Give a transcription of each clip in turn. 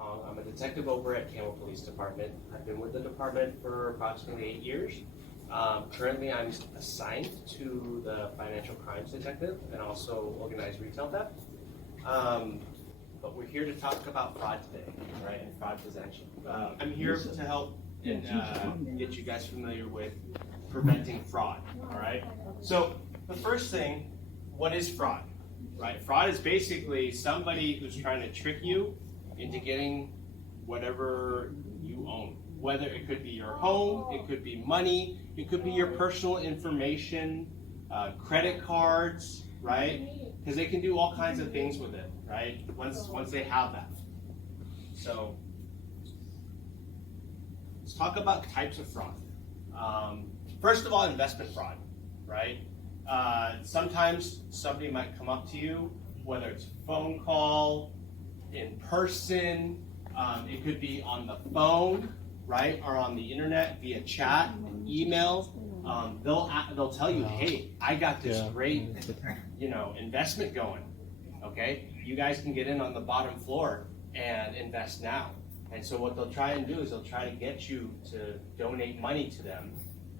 Hong. I'm a detective over at Camel Police Department. I've been with the department for approximately 8 years. Currently, I'm assigned to the financial crimes detective and also organized retail theft. But we're here to talk about fraud today, right, and fraud prevention. I'm here to help and get you guys familiar with preventing fraud, all right? So the first thing, what is fraud, right? Fraud is basically somebody who's trying to trick you into getting whatever you own. Whether it could be your home, it could be money, it could be your personal information, credit cards, right? Because they can do all kinds of things with it, right? Once they have that. So let's talk about types of fraud. First of all, investment fraud, right? Sometimes somebody might come up to you, whether it's a phone call, in person, it could be on the phone, right, or on the internet via chat, email. They'll tell you, hey, I got this great, investment going. Okay, you guys can get in on the bottom floor and invest now. And so what they'll try and do is they'll try to get you to donate money to them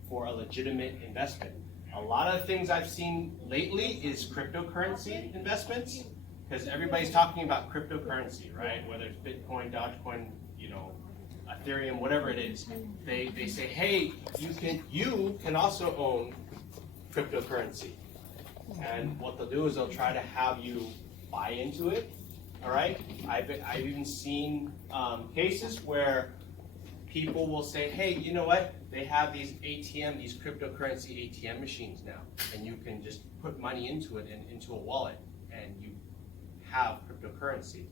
for a legitimate investment. A lot of things I've seen lately is cryptocurrency investments, because everybody's talking about cryptocurrency, right? Whether it's Bitcoin, Dogecoin, Ethereum, whatever it is. They say, hey, you can also own cryptocurrency. And what they'll do is they'll try to have you buy into it. All right. I've even seen cases where people will say, hey, you know what? They have these cryptocurrency ATM machines now, and you can just put money into it and into a wallet, and you have cryptocurrency.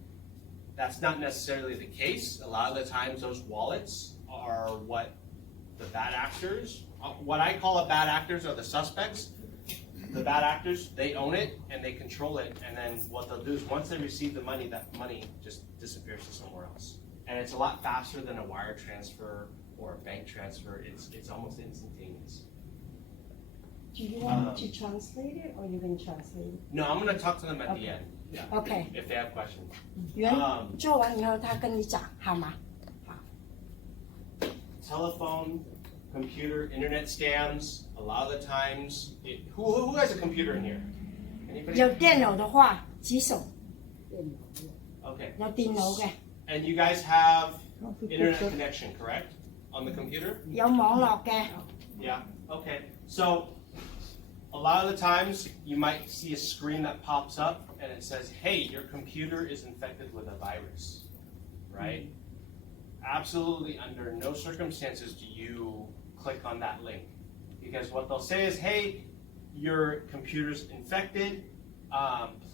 That's not necessarily the case. A lot of the times those wallets are what the bad actors, what I call bad actors are the suspects. The bad actors, they own it and they control it, and then what they'll do is once they receive the money, that money just disappears to somewhere else. And it's a lot faster than a wire transfer or a bank transfer. It's almost instantaneous. Do you want to translate it, or you can translate it? No, I'm going to talk to them at the end. Yeah. Okay. If they have questions. 做完以后他跟你讲好吗？好。 Telephone, computer, internet scams. A lot of the times, who has a computer in here? Anybody? 有电脑的话举手。 Okay. 有電腦嘅。 And you guys have internet connection, correct? On the computer? 有網絡嘅。 Yeah. Okay. So a lot of the times you might see a screen that pops up and it says, hey, your computer is infected with a virus, right? Absolutely under no circumstances do you click on that link, because what they'll say is, hey, your computer's infected,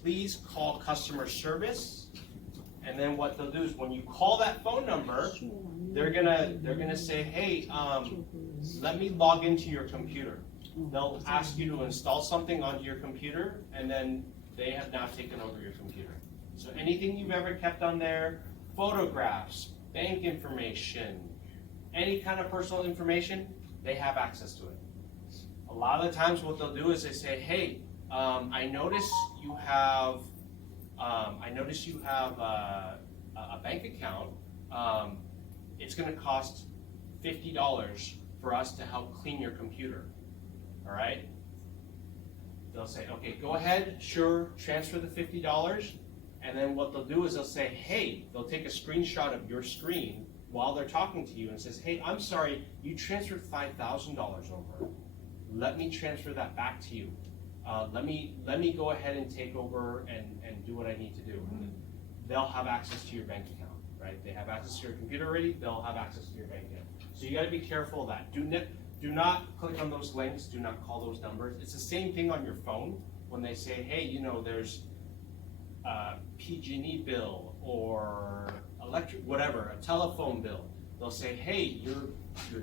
please call customer service. And then what they'll do is when you call that phone number, they're gonna say, hey, let me log into your computer. They'll ask you to install something onto your computer, and then they have now taken over your computer. So anything you've ever kept on there, photographs, bank information, any kind of personal information, they have access to it. A lot of the times what they'll do is they say, hey, I notice you have a bank account. It's going to cost $50 for us to help clean your computer. All right? They'll say, okay, go ahead, sure, transfer the $50. And then what they'll do is they'll say, hey, they'll take a screenshot of your screen while they're talking to you and says, hey, I'm sorry, you transferred $5,000 over. Let me transfer that back to you. Let me go ahead and take over and do what I need to do. And they'll have access to your bank account, right? They have access to your computer already, they'll have access to your bank account. So you gotta be careful of that. Do not click on those links, do not call those numbers. It's the same thing on your phone when they say, hey, there's a PG&E bill or electric, whatever, a telephone bill. They'll say, hey, you're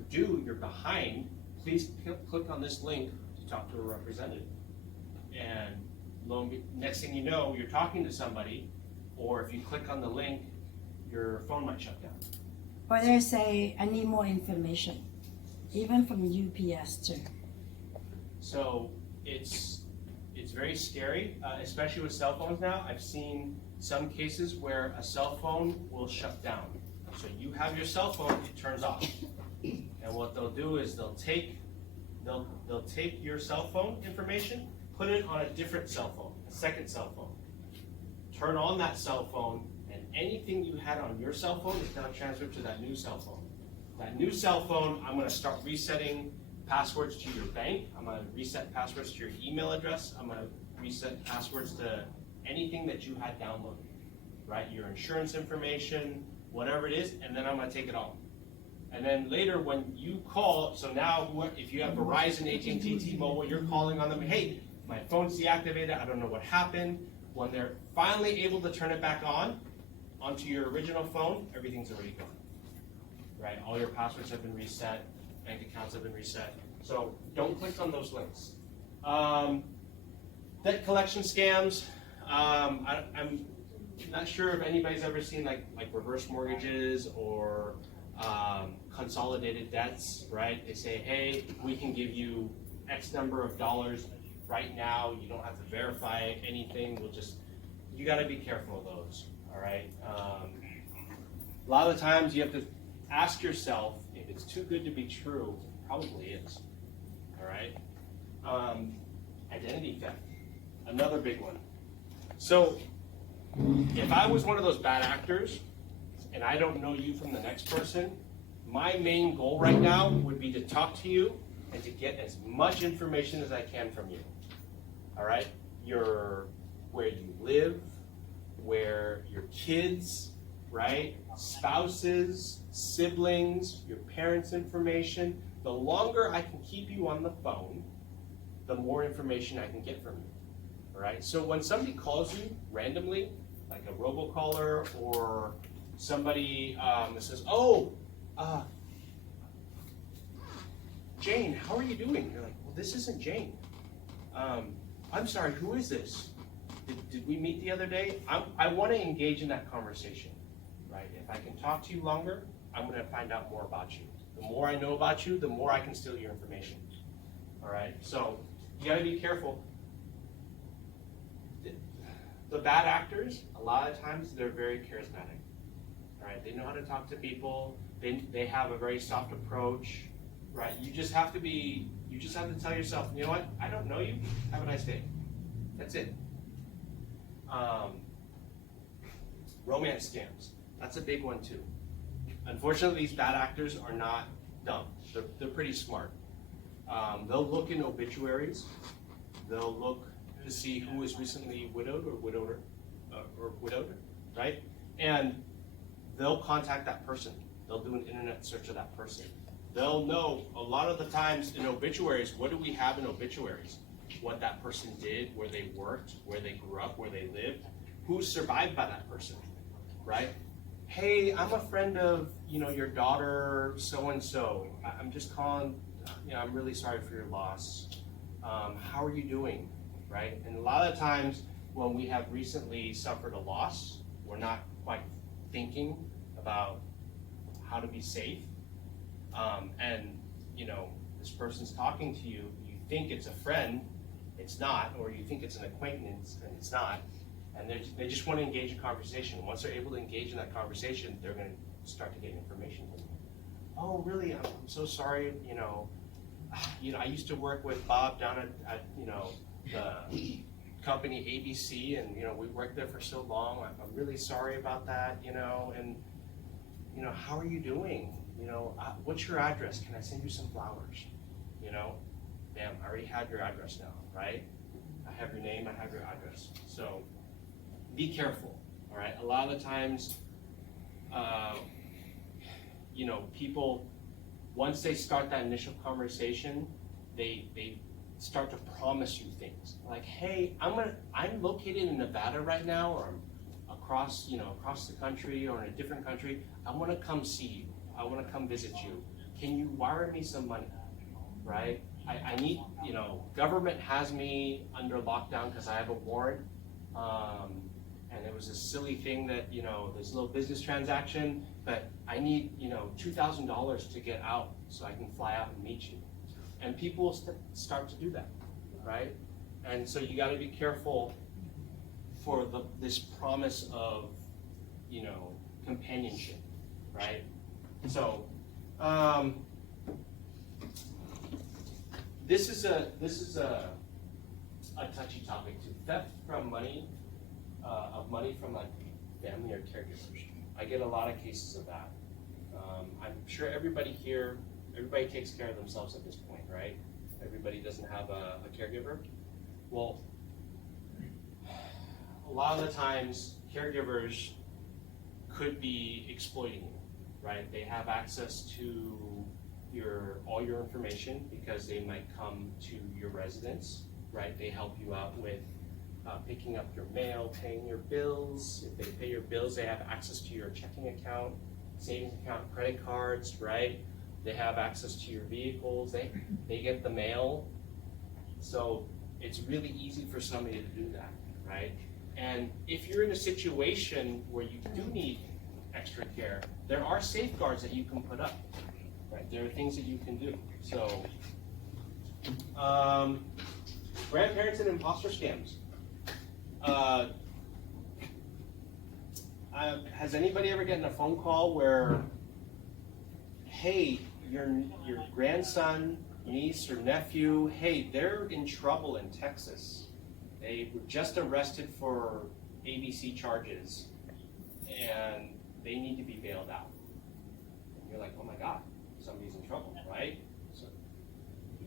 due, you're behind, please click on this link to talk to a representative. And next thing you know, you're talking to somebody, or if you click on the link, your phone might shut down. Or they say, I need more information, even from UPS too. So it's it's very scary, especially with cell phones now. I've seen some cases where a cell phone will shut down. So you have your cell phone, it turns off. And what they'll do is they'll take your cell phone information, put it on a different cell phone, a second cell phone. Turn on that cell phone, and anything you had on your cell phone is now transferred to that new cell phone. That new cell phone, I'm going to start resetting passwords to your bank. I'm going to reset passwords to your email address. I'm going to reset passwords to anything that you had downloaded, right? Your insurance information, whatever it is, and then I'm going to take it all. And then later when you call, so now if you have Verizon, AT&T, T-Mobile, you're calling on them, hey, my phone's deactivated, I don't know what happened. When they're finally able to turn it back on, onto your original phone, everything's already gone. Right? All your passwords have been reset, bank accounts have been reset. So don't click on those links. Debt collection scams. I'm not sure if anybody's ever seen like reverse mortgages or consolidated debts, right? They say, hey, we can give you X number of dollars right now. You don't have to verify anything. You got to be careful of those, all right? A lot of the times you have to ask yourself if it's too good to be true. It probably is, all right? Identity theft, another big one. So if I was one of those bad actors and I don't know you from the next person, my main goal right now would be to talk to you and to get as much information as I can from you. All right? Where you live, where your kids, right? Spouses, siblings, your parents' information. The longer I can keep you on the phone, the more information I can get from you. All right? So when somebody calls you randomly, like a robocaller or somebody that says, Jane, how are you doing? You're like, well, this isn't Jane. I'm sorry, who is this? Did we meet the other day? I want to engage in that conversation, right? If I can talk to you longer, I'm going to find out more about you. The more I know about you, the more I can steal your information. All right? So you got to be careful. The bad actors, a lot of times, they're very charismatic. All right? They know how to talk to people. They have a very soft approach, right? You just have to tell yourself, you know what? I don't know you. Have a nice day. That's it. Romance scams. That's a big one too. Unfortunately, these bad actors are not dumb. They're pretty smart. They'll look in obituaries. They'll look to see who is recently widowed, right? And they'll contact that person. They'll do an internet search of that person. They'll know a lot of the times in obituaries, what do we have in obituaries? What that person did, where they worked, where they grew up, where they lived, who's survived by that person, right? Hey, I'm a friend of, your daughter, so-and-so. I'm just calling, I'm really sorry for your loss. How are you doing, right? And a lot of times when we have recently suffered a loss, we're not quite thinking about how to be safe. And this person's talking to you, you think it's a friend, it's not, or you think it's an acquaintance, and it's not, and they just want to engage in conversation. Once they're able to engage in that conversation, they're going to start to get information from you. Oh, really? I'm so sorry. I used to work with Bob down at the company ABC, and we worked there for so long. I'm really sorry about that. And how are you doing? What's your address? Can I send you some flowers? Bam, I already have your address now, right? I have your name, I have your address. So be careful, all right? A lot of the times, people, once they start that initial conversation, they start to promise you things. Like, hey, I'm located in Nevada right now, or I'm across the country or in a different country. I want to come see you. I want to come visit you. Can you wire me some money, right? I need, government has me under lockdown because I have a warrant. And it was a silly thing that, this little business transaction, but I need, $2,000 to get out so I can fly out and meet you. And people will start to do that, right? And so you gotta be careful for this promise of, you know, companionship, right? So, this is a touchy topic too. Theft from money, of money from like family or caregivers. I get a lot of cases of that. I'm sure everybody here, everybody takes care of themselves at this point, right? Everybody doesn't have a caregiver. Well, a lot of the times caregivers could be exploiting you, right? They have access to all your information because they might come to your residence, right? They help you out with picking up your mail, paying your bills. If they pay your bills, they have access to your checking account, savings account, credit cards, right? They have access to your vehicles. They get the mail. So it's really easy for somebody to do that, right? And if you're in a situation where you do need extra care, there are safeguards that you can put up, right? There are things that you can do. So, grandparents and imposter scams. Has anybody ever gotten a phone call where, hey, your grandson, niece, or nephew, hey, they're in trouble in Texas. They were just arrested for ABC charges, and they need to be bailed out. And you're like, oh my God, somebody's in trouble, right? So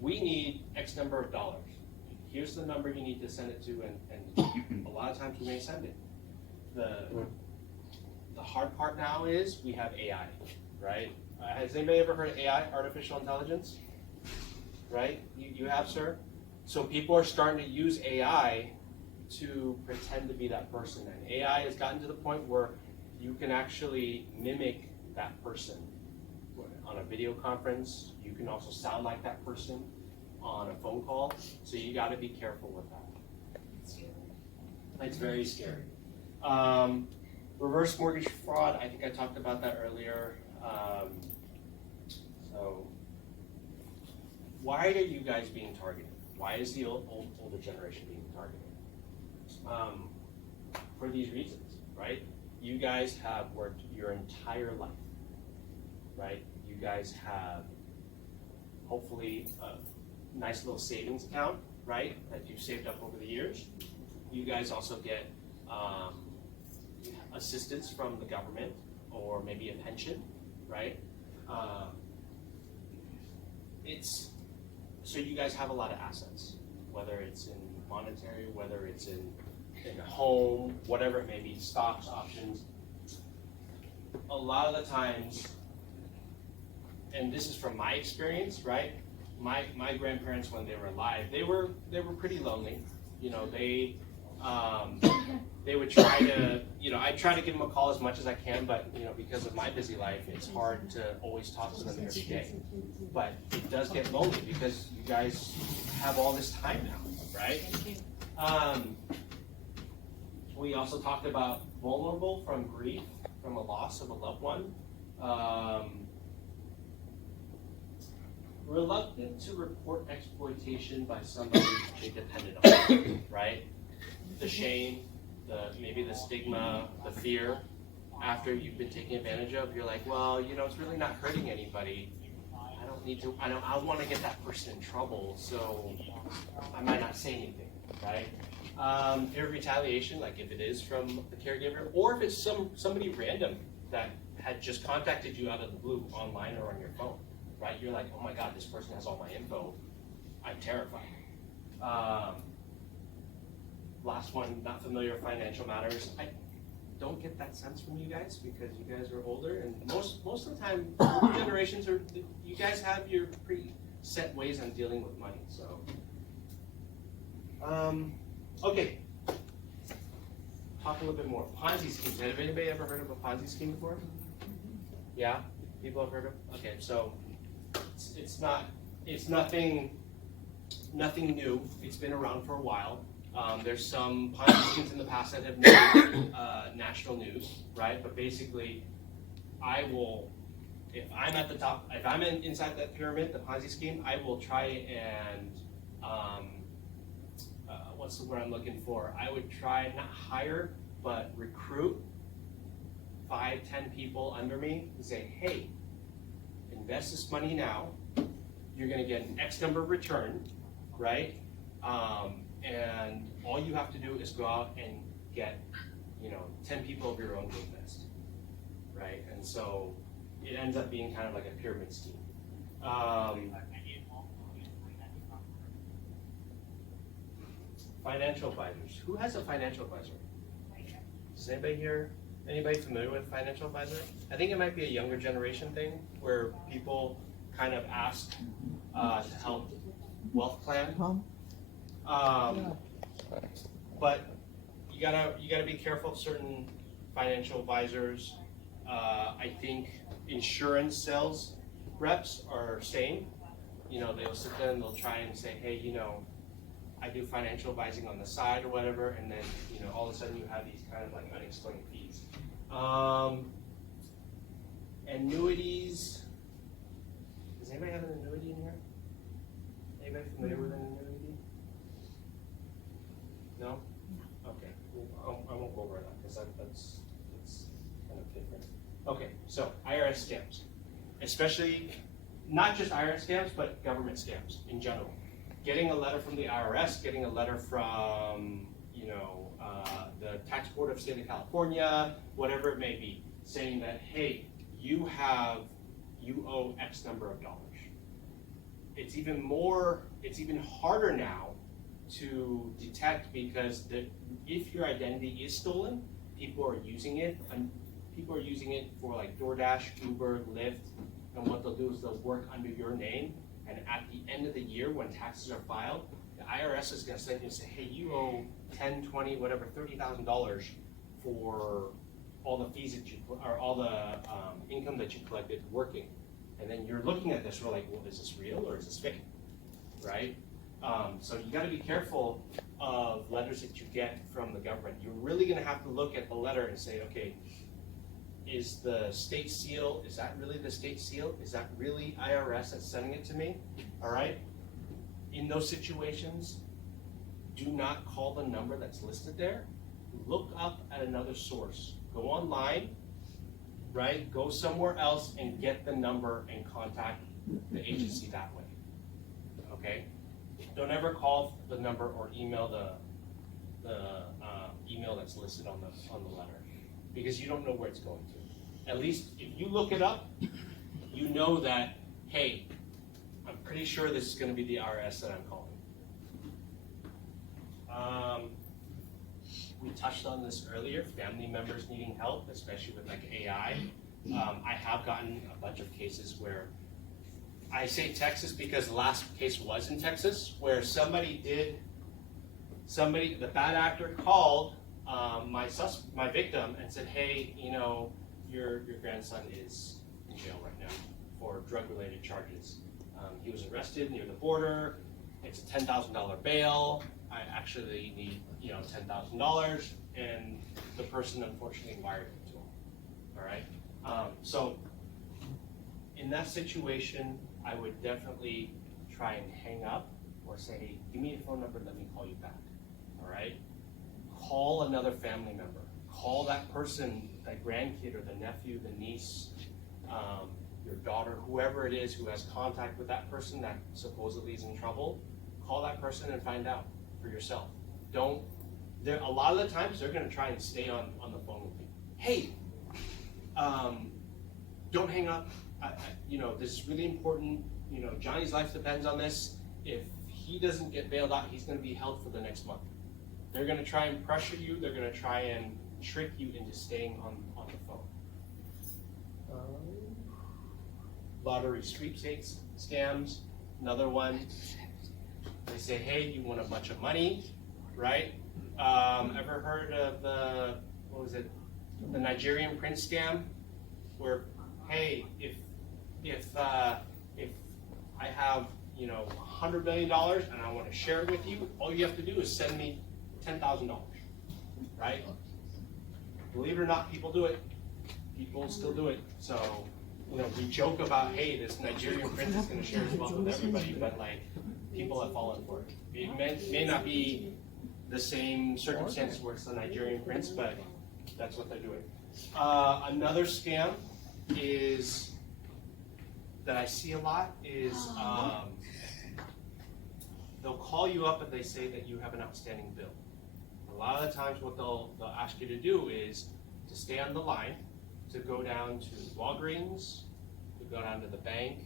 we need X number of dollars. Here's the number you need to send it to, and a lot of times we may send it. The hard part now is we have AI, right? Has anybody ever heard of AI, artificial intelligence? Right? You have, sir? So people are starting to use AI to pretend to be that person. And AI has gotten to the point where you can actually mimic that person on a video conference. You can also sound like that person on a phone call. So you got to be careful with that. It's very scary. Reverse mortgage fraud, I think I talked about that earlier. So why are you guys being targeted? Why is the older generation being targeted? For these reasons, right? You guys have worked your entire life, right? You guys have hopefully a nice little savings account, right? That you've saved up over the years. You guys also get assistance from the government or maybe a pension, right? So you guys have a lot of assets, whether it's in monetary, whether it's in a home, whatever it may be, stocks, options. A lot of the times, and this is from my experience, right? My grandparents, when they were alive, they were pretty lonely. You know, they would try to, I try to give them a call as much as I can, but because of my busy life, it's hard to always talk to them every day. But it does get lonely because you guys have all this time now, right? We also talked about vulnerable from grief, from a loss of a loved one. Reluctant to report exploitation by somebody they depended on, right? The shame, maybe the stigma, the fear after you've been taken advantage of. You're like, well, it's really not hurting anybody. I don't need to. I don't want to get that person in trouble, so I might not say anything, right? Fear of retaliation, like if it is from the caregiver, or if it's somebody random that had just contacted you out of the blue online or on your phone, right? You're like, oh my God, this person has all my info. I'm terrified. Last one, not familiar with financial matters. I don't get that sense from you guys because you guys are older, and most of the time, older generations you guys have your pretty set ways on dealing with money. So, okay, talk a little bit more. Ponzi schemes. Have anybody ever heard of a Ponzi scheme before? Yeah, people have heard of. Okay, so it's nothing new. It's been around for a while. There's some Ponzi schemes in the past that have made national news, right? But basically, if I'm at the top, if I'm inside that pyramid, the Ponzi scheme, I will try and what's the word I'm looking for? I would try not hire, but recruit 5, 10 people under me and say, hey, invest this money now. You're going to get an X number return, right? And all you have to do is go out and get, 10 people of your own to invest, right? And so it ends up being kind of like a pyramid scheme. Financial advisors. Who has a financial advisor? Is anybody familiar with a financial advisor? I think it might be a younger generation thing where people kind of ask to help wealth plan. But you gotta be careful of certain financial advisors. I think insurance sales reps are same. They'll sit there and they'll try and say, hey, I do financial advising on the side or whatever, and then all of a sudden you have these kind of like unexplained fees. Annuities. Does anybody have an annuity in here? Anybody familiar with an annuity? No? Okay. I won't go over that because that's kind of different. Okay, so IRS scams, especially not just IRS scams, but government scams in general. Getting a letter from the IRS, getting a letter from the tax board of state of California, whatever it may be, saying that, hey, you owe X number of dollars. It's even harder now to detect because if your identity is stolen, people are using it, and people are using it for like DoorDash, Uber, Lyft, and what they'll do is they'll work under your name, and at the end of the year when taxes are filed, the IRS is going to send you and say, hey, you owe 10, 20, whatever, $30,000 for all the fees that or all the income that you collected working. And then you're looking at this, we're like, well, is this real or is this fake, right? So you gotta be careful of letters that you get from the government. You're really gonna have to look at the letter and say, okay, is the state seal, is that really the state seal? Is that really IRS that's sending it to me? All right? In those situations, do not call the number that's listed there. Look up at another source. Go online, right? Go somewhere else and get the number and contact the agency that way, okay? Don't ever call the number or email the email that's listed on the letter because you don't know where it's going to. At least if you look it up, you know that, hey, I'm pretty sure this is going to be the IRS that I'm calling. We touched on this earlier, family members needing help, especially with like AI. I have gotten a bunch of cases where I say Texas because the last case was in Texas, where the bad actor called my victim and said, hey, your grandson is in jail right now for drug-related charges. He was arrested near the border. It's a $10,000 bail. I actually need, $10,000, and the person unfortunately wired it to him. All right. So in that situation, I would definitely try and hang up or say, hey, give me a phone number, let me call you back. All right. Call another family member. Call that person, that grandkid or the nephew, the niece, your daughter, whoever it is who has contact with that person that supposedly is in trouble. Call that person and find out for yourself. A lot of the times they're going to try and stay on the phone with you. Hey, don't hang up. This is really important. Johnny's life depends on this. If he doesn't get bailed out, he's going to be held for the next month. They're going to try and pressure you. They're going to try and trick you into staying on the phone. Lottery sweepstakes scams, another one. They say, hey, you want a bunch of money, right? Ever heard of the Nigerian prince scam? Where, hey, if I have $100 million and I want to share it with you, all you have to do is send me $10,000, right? Believe it or not, people do it. People still do it. So, we joke about, hey, this Nigerian prince is going to share his wealth with everybody, but like, people have fallen for it. It may not be the same circumstance where it's the Nigerian prince, but that's what they're doing. Another scam is that I see a lot is they'll call you up and they say that you have an outstanding bill. A lot of the times what they'll ask you to do is to stay on the line, to go down to Walgreens, to go down to the bank,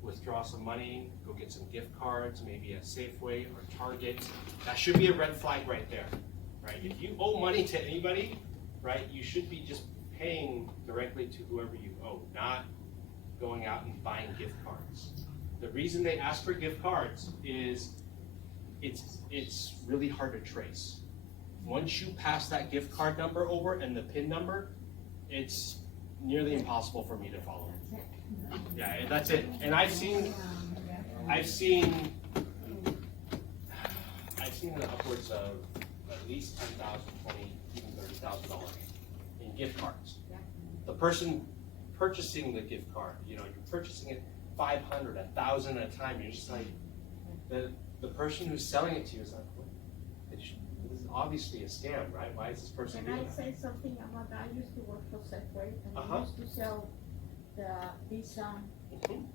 withdraw some money, go get some gift cards, maybe at Safeway or Target. That should be a red flag right there, right? If you owe money to anybody, right, you should be just paying directly to whoever you owe, not going out and buying gift cards. The reason they ask for gift cards is it's really hard to trace. Once you pass that gift card number over and the PIN number, it's nearly impossible for me to follow. Yeah, that's it. And I've seen upwards of at least $10,000, $20,000, even $30,000 in gift cards. The person purchasing the gift card, you're purchasing it 500, 1,000 at a time. You're just like, the person who's selling it to you is like, this is obviously a scam, right? Why is this person doing that? Can I say something about that? I used to work for Safeway, and I used to sell the Visa,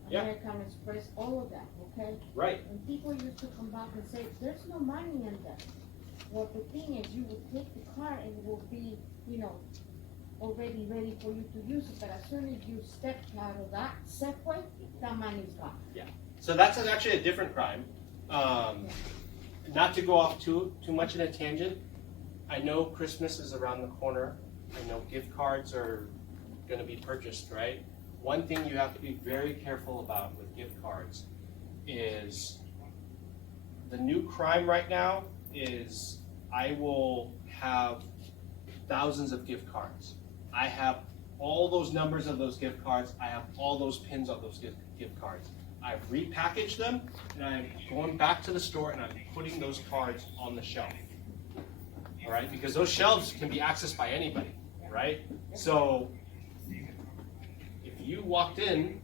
American Express, all of that, okay? Right. And people used to come back and say, there's no money in there. Well, the thing is, you would take the car and it will be, already ready for you to use it, but as soon as you step out of that Safeway, that money's gone. Yeah. So that's actually a different crime. Not to go off too much in a tangent, I know Christmas is around the corner. I know gift cards are going to be purchased, right? One thing you have to be very careful about with gift cards is the new crime right now is I will have thousands of gift cards. I have all those numbers of those gift cards. I have all those pins of those gift cards. I've repackaged them, and I'm going back to the store, and I'm putting those cards on the shelf. All right, because those shelves can be accessed by anybody, right? So if you walked in,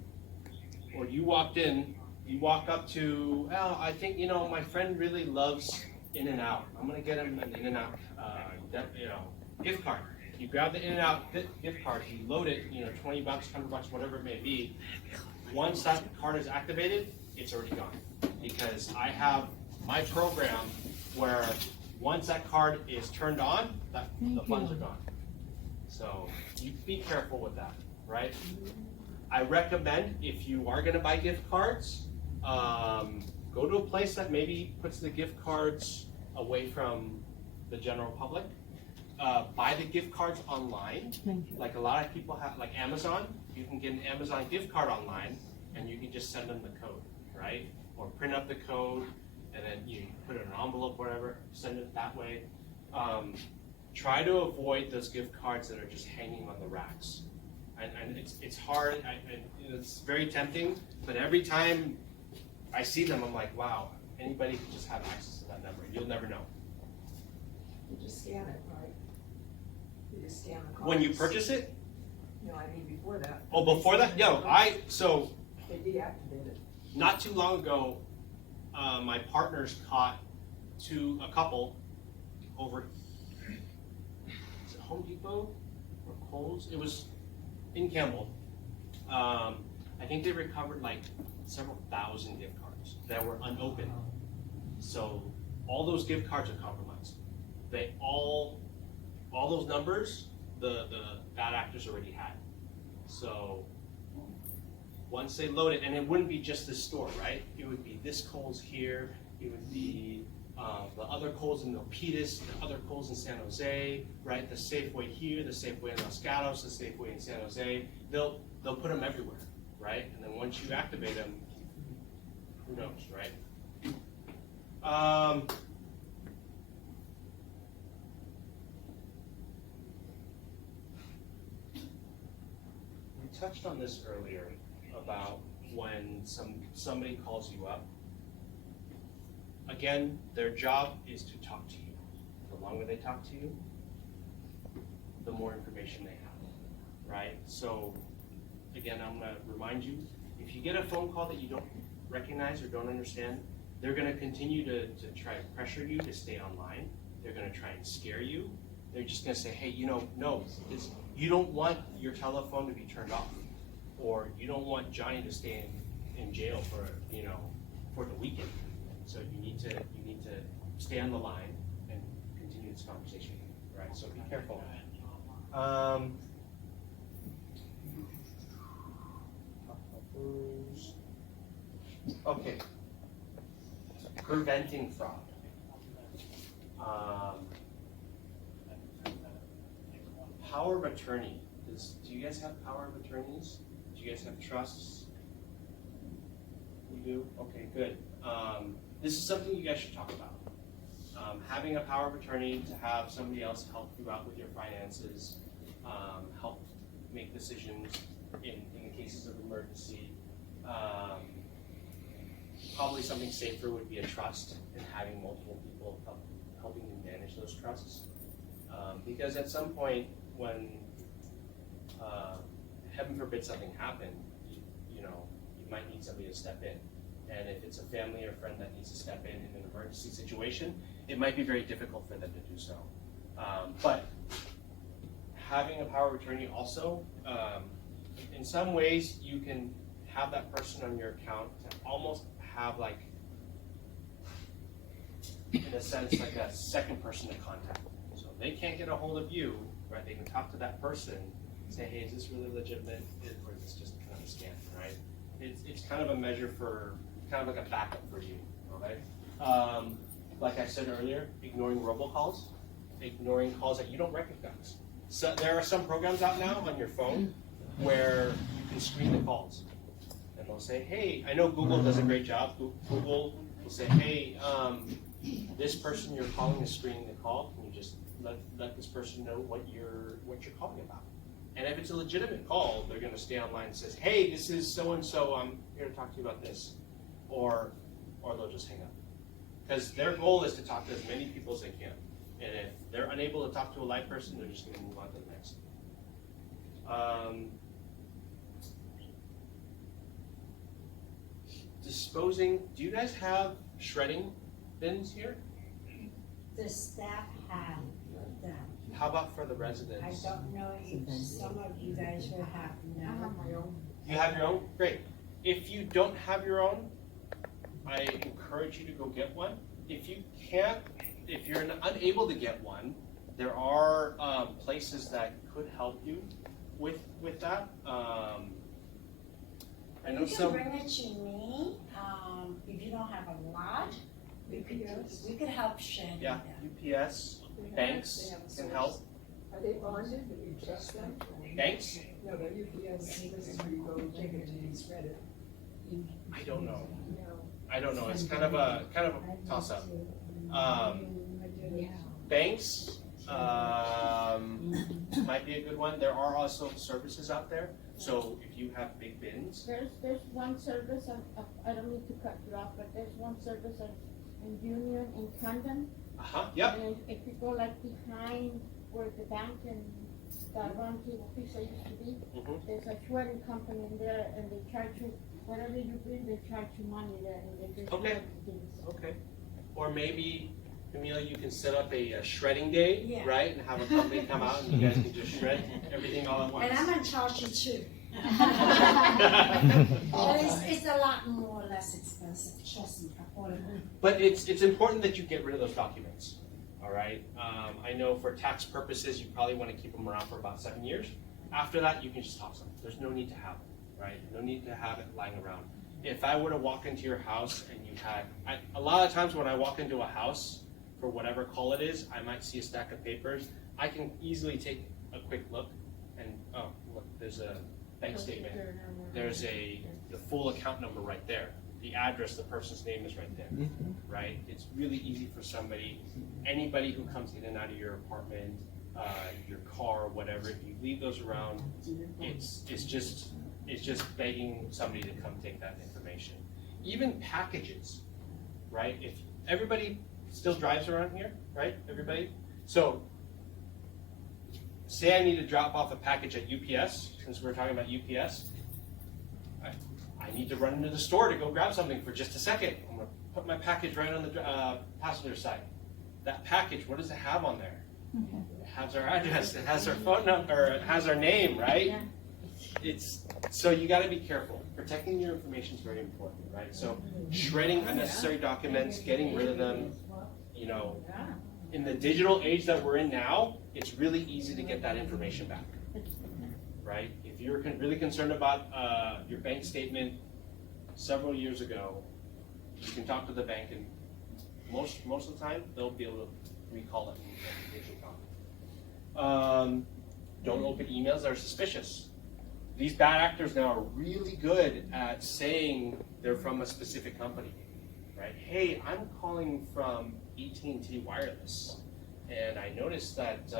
you walk up to, well, I think, my friend really loves In-N-Out. I'm going to get him an In-N-Out, gift card. You grab the In-N-Out gift card, you load it, $20, $100, whatever it may be. Once that card is activated, it's already gone. Because I have my program where once that card is turned on, the funds are gone. So you be careful with that, right? I recommend if you are going to buy gift cards, go to a place that maybe puts the gift cards away from the general public. Buy the gift cards online. Like a lot of people have, like Amazon, you can get an Amazon gift card online and you can just send them the code, right? Or print up the code and then you put it in an envelope, whatever, send it that way. Try to avoid those gift cards that are just hanging on the racks. And it's hard, it's very tempting, but every time I see them, I'm like, wow, anybody can just have access to that number. You'll never know. You just scan it, right? You just scan the cards. When you purchase it? No, I mean before that. Oh, before that? No, so They deactivate it. not too long ago, my partners caught a couple over, is it Home Depot or Kohl's? It was in Campbell. I think they recovered like several thousand gift cards that were unopened. So all those gift cards are compromised. They all those numbers, the bad actors already had. So once they load it, and it wouldn't be just this store, right? It would be this Kohl's here. It would be the other Kohl's in Milpitas, the other Kohl's in San Jose, right? The Safeway here, the Safeway in Los Gatos, the Safeway in San Jose. They'll put them everywhere, right? And then once you activate them, who knows, right? We touched on this earlier about when somebody calls you up. Again, their job is to talk to you. The longer they talk to you, the more information they have, right? So, again, I'm going to remind you, if you get a phone call that you don't recognize or don't understand, they're gonna continue to try and pressure you to stay online. They're gonna try and scare you. They're just gonna say, hey, no, you don't want your telephone to be turned off, or you don't want Johnny to stay in jail for the weekend. So you need to stay on the line and continue this conversation, right? So be careful. Okay. Preventing fraud. Power of attorney. Do you guys have power of attorneys? Do you guys have trusts? You do? Okay, good. This is something you guys should talk about. Having a power of attorney to have somebody else help you out with your finances, help make decisions in cases of emergency. Probably something safer would be a trust and having multiple people helping you manage those trusts. Because at some point when, heaven forbid something happened, you might need somebody to step in. And if it's a family or friend that needs to step in an emergency situation, it might be very difficult for them to do so. But having a power of attorney also, in some ways you can have that person on your account to almost have like, in a sense, like a second person to contact. So if they can't get a hold of you, right, they can talk to that person, say, hey, is this really legitimate, or is this just kind of a scam, right? It's kind of a measure for, kind of like a backup for you, okay? Like I said earlier, ignoring robocalls, ignoring calls that you don't recognize. So there are some programs out now on your phone where you can screen the calls. And they'll say, hey, I know Google does a great job. Google will say, hey, this person you're calling is screening the call. Can you just let this person know what you're calling about? And if it's a legitimate call, they're going to stay online and says, hey, this is so-and-so, I'm here to talk to you about this. Or they'll just hang up. Because their goal is to talk to as many people as they can. And if they're unable to talk to a live person, they're just going to move on to the next. Disposing, do you guys have shredding bins here? The staff have them. How about for the residents? I don't know if some of you guys will have I have now. my own. You have your own? Great. If you don't have your own, I encourage you to go get one. If you can't, if you're unable to get one, there are places that could help you with that. I know You can some. bring it to me. If you don't have a lot, we could help share Yeah, them. UPS, banks can help. Are they bonded? Do you trust them? Banks? No, the UPS, this is where you go take it and shred it. I don't know. No. I don't know. It's kind of a toss up. Banks might be a good one. There are also services out there. So if you have big bins, There's one service, I don't need to cut you off, but there's one service in Union, in Camden. yep. And if you go like behind where the bank and the Rancho Pizza used to be, Mhm. there's a shredding company in there, and they charge you, whatever you bring, they charge you money there, and they just Okay. shred things. Okay. Or maybe, Camila, you can set up a shredding day, Yeah. right? And have a company come out and you guys can just shred everything all at once. And I'm gonna charge you too. But it's a lot more or less expensive, trust me, affordable. But it's important that you get rid of those documents, all right? I know for tax purposes, you probably want to keep them around for about 7 years. After that, you can just toss them. There's no need to have them, right? No need to have it lying around. If I were to walk into your house and you had, a lot of times when I walk into a house, for whatever call it is, I might see a stack of papers. I can easily take a quick look and, oh, look, there's a bank statement. There's the full account number right there. The address, the person's name is right there, right? It's really easy for anybody who comes in and out of your apartment, your car, whatever, if you leave those around, it's just begging somebody to come take that information. Even packages, right? If everybody still drives around here, right? Everybody? So, say I need to drop off a package at UPS, since we're talking about UPS. I need to run into the store to go grab something for just a second. I'm gonna put my package right on the passenger side. That package, what does it have on there? It has our address, it has our phone number, it has our name, right? Yeah. It's, so you gotta be careful. Protecting your information is very important, right? So shredding unnecessary documents, getting rid of them, you know, in the digital age that we're in now, it's really easy to get that information back, right? If you're really concerned about your bank statement several years ago, you can talk to the bank, and most of the time they'll be able to recall it and get your copy. Don't open emails that are suspicious. These bad actors now are really good at saying they're from a specific company, right? Hey, I'm calling from AT&T Wireless, and I noticed that,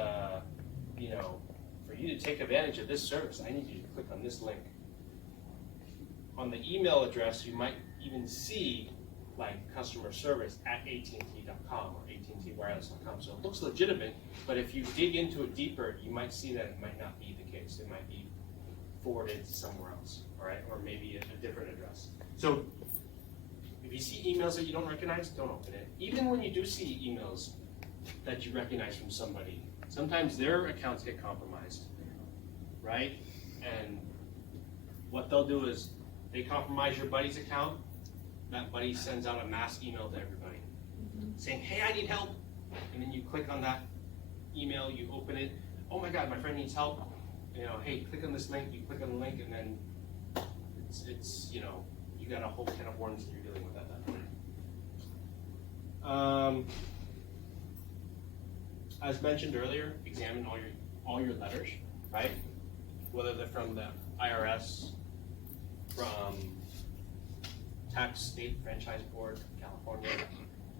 you know, for you to take advantage of this service, I need you to click on this link. On the email address, you might even see like customer service at AT&T.com or AT&TWireless.com. So it looks legitimate, but if you dig into it deeper, you might see that it might not be the case. It might be forwarded somewhere else, all right, or maybe a different address. So if you see emails that you don't recognize, don't open it. Even when you do see emails that you recognize from somebody, sometimes their accounts get compromised, right? And what they'll do is they compromise your buddy's account. That buddy sends out a mass email to everybody saying, hey, I need help. And then you click on that email, you open it. Oh my God, my friend needs help. You know, hey, click on this link. You click on the link, and then it's you know, you got a whole can of worms that you're dealing with at that point. As mentioned earlier, examine all your letters, right? Whether they're from the IRS, from tax, state, franchise board, California.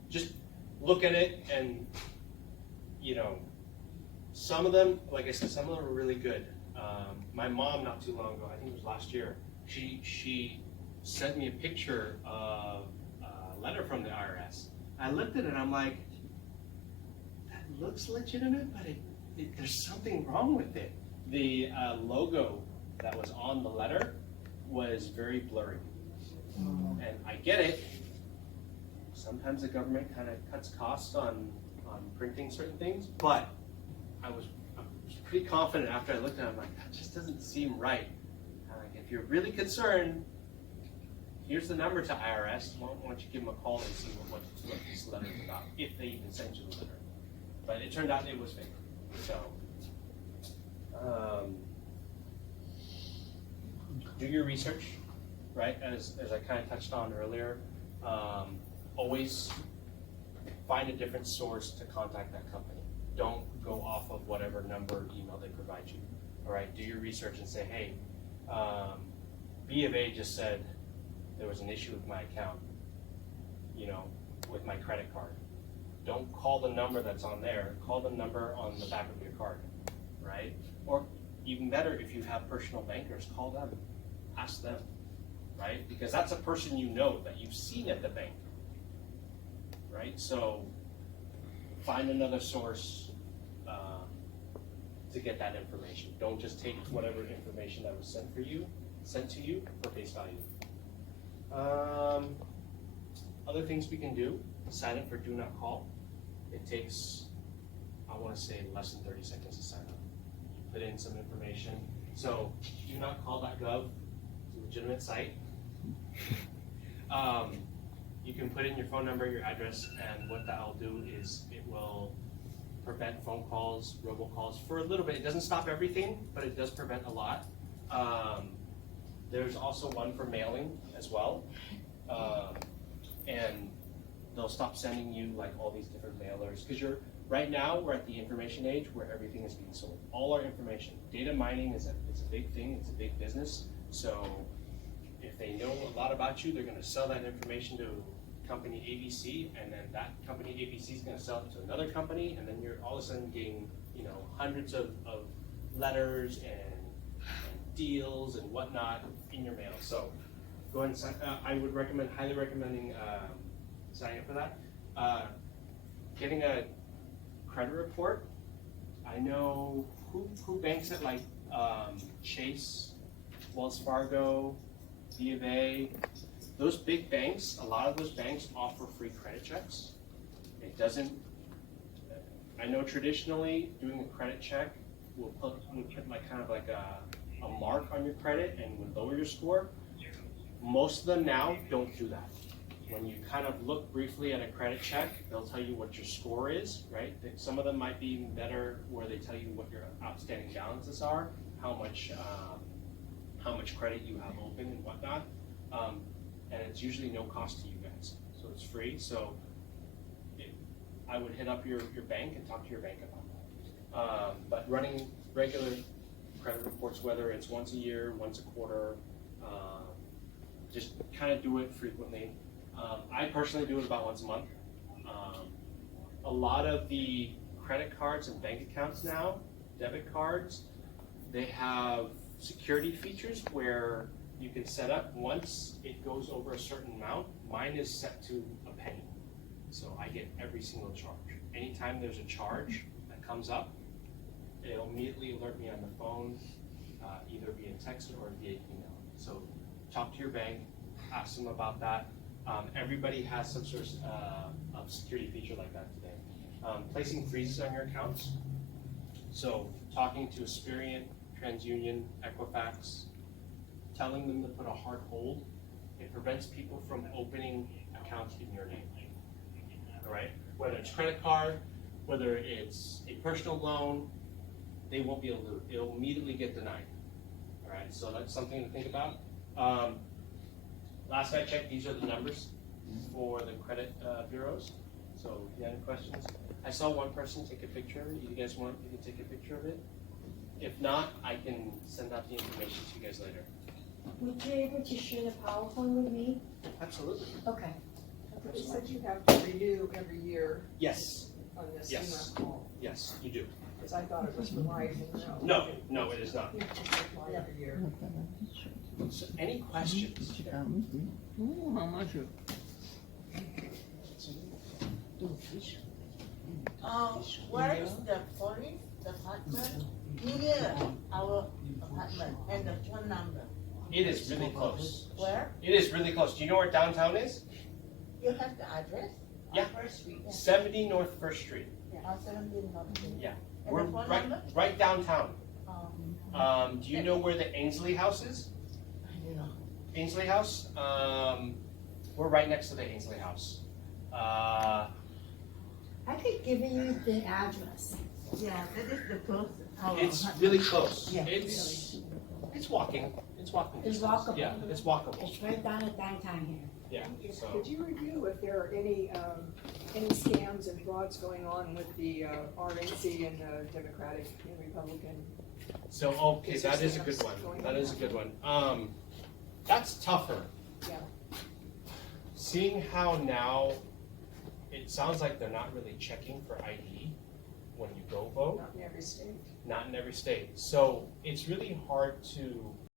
Just look at it, and you know, some of them, like I said, some of them are really good. My mom, not too long ago, I think it was last year, she sent me a picture of a letter from the IRS. I looked at it and I'm like, that looks legitimate, but there's something wrong with it. The logo that was on the letter was very blurry. And I get it. Sometimes the government kind of cuts costs on printing certain things, but I was pretty confident after I looked at it. I'm like, that just doesn't seem right. Like, if you're really concerned, here's the number to IRS. Why don't you give them a call and see what this letter is about, if they even sent you the letter. But it turned out it was fake. So, do your research, right? As I kind of touched on earlier, always find a different source to contact that company. Don't go off of whatever number or email they provide you. All right, do your research and say, hey, B of A just said there was an issue with my account, you know, with my credit card. Don't call the number that's on there. Call the number on the back of your card, right? Or even better, if you have personal bankers, call them, ask them, right? Because that's a person you know that you've seen at the bank, right? So find another source to get that information. Don't just take whatever information that was sent to you for face value. Other things we can do: sign up for Do Not Call. It takes, I want to say, less than 30 seconds to sign up. You put in some information. So donotcall.gov, it's a legitimate site. You can put in your phone number, your address, and what that'll do is it will prevent phone calls, robocalls for a little bit. It doesn't stop everything, but it does prevent a lot. There's also one for mailing as well. And they'll stop sending you like all these different mailers, because right now we're at the information age where everything is being sold. All our information. Data mining is a big thing, it's a big business. So if they know a lot about you, they're going to sell that information to company ABC, and then that company ABC is going to sell it to another company, and then you're all of a sudden getting, you know, hundreds of letters and deals and whatnot in your mail. So go ahead and sign. I would highly recommend signing up for that. Getting a credit report. I know who banks at like Chase, Wells Fargo, B of A. those big banks, a lot of those banks offer free credit checks. It doesn't, I know traditionally doing a credit check will put like kind of like a mark on your credit and would lower your score. Most of them now don't do that. When you kind of look briefly at a credit check, they'll tell you what your score is, right? Some of them might be even better where they tell you what your outstanding balances are, how much credit you have open and whatnot. And it's usually no cost to you guys, so it's free. So I would hit up your bank and talk to your bank about that. But running regular credit reports, whether it's once a year, once a quarter, just kind of do it frequently. I personally do it about once a month. A lot of the credit cards and bank accounts now, debit cards, they have security features where you can set up once it goes over a certain amount. Mine is set to a penny, so I get every single charge. Anytime there's a charge that comes up, it'll immediately alert me on the phone, either via text or via email. So talk to your bank, ask them about that. Everybody has some sort of security feature like that today. Placing freezes on your accounts. So talking to Experian, TransUnion, Equifax, telling them to put a hard hold, it prevents people from opening accounts in your name. All right? Whether it's credit card, whether it's a personal loan, they won't be able to, it'll immediately get denied. All right, so that's something to think about. Last I checked, these are the numbers for the credit bureaus. So if you have any questions, I saw one person take a picture. You guys want, you can take a picture of it. If not, I can send out the information to you guys later. Would you be able to share the PowerPoint with me? Absolutely. Okay. They said you have to renew every year Yes, on this Yes. email call, yes, you do. because I thought it was for life, and no. No, it is not. You just apply every year. So any questions? Where is the police department near our apartment and the phone number? It is really close. Where? It is really close. Do you know where downtown is? You have the address? Yeah. On First Street. 70 North First Street. On 17 North Street. Yeah. And We're the phone right, number? right downtown. Um, Do you know where the Ainsley House is? you know. Ainsley House? We're right next to the Ainsley House. I could give you the address. Yeah, that is the closest. It's really close. Yeah. It's walking. It's walking. It's distance. walkable. Yeah, it's walkable. It's right down at downtown here. Yeah. So Could you review if there are any scams and frauds going on with the RNC and the Democratic and Republican? okay, that is a good one. That is a good one. That's tougher. Yeah. Seeing how now it sounds like they're not really checking for ID when you go vote. Not in every state. Not in every state. So it's really hard to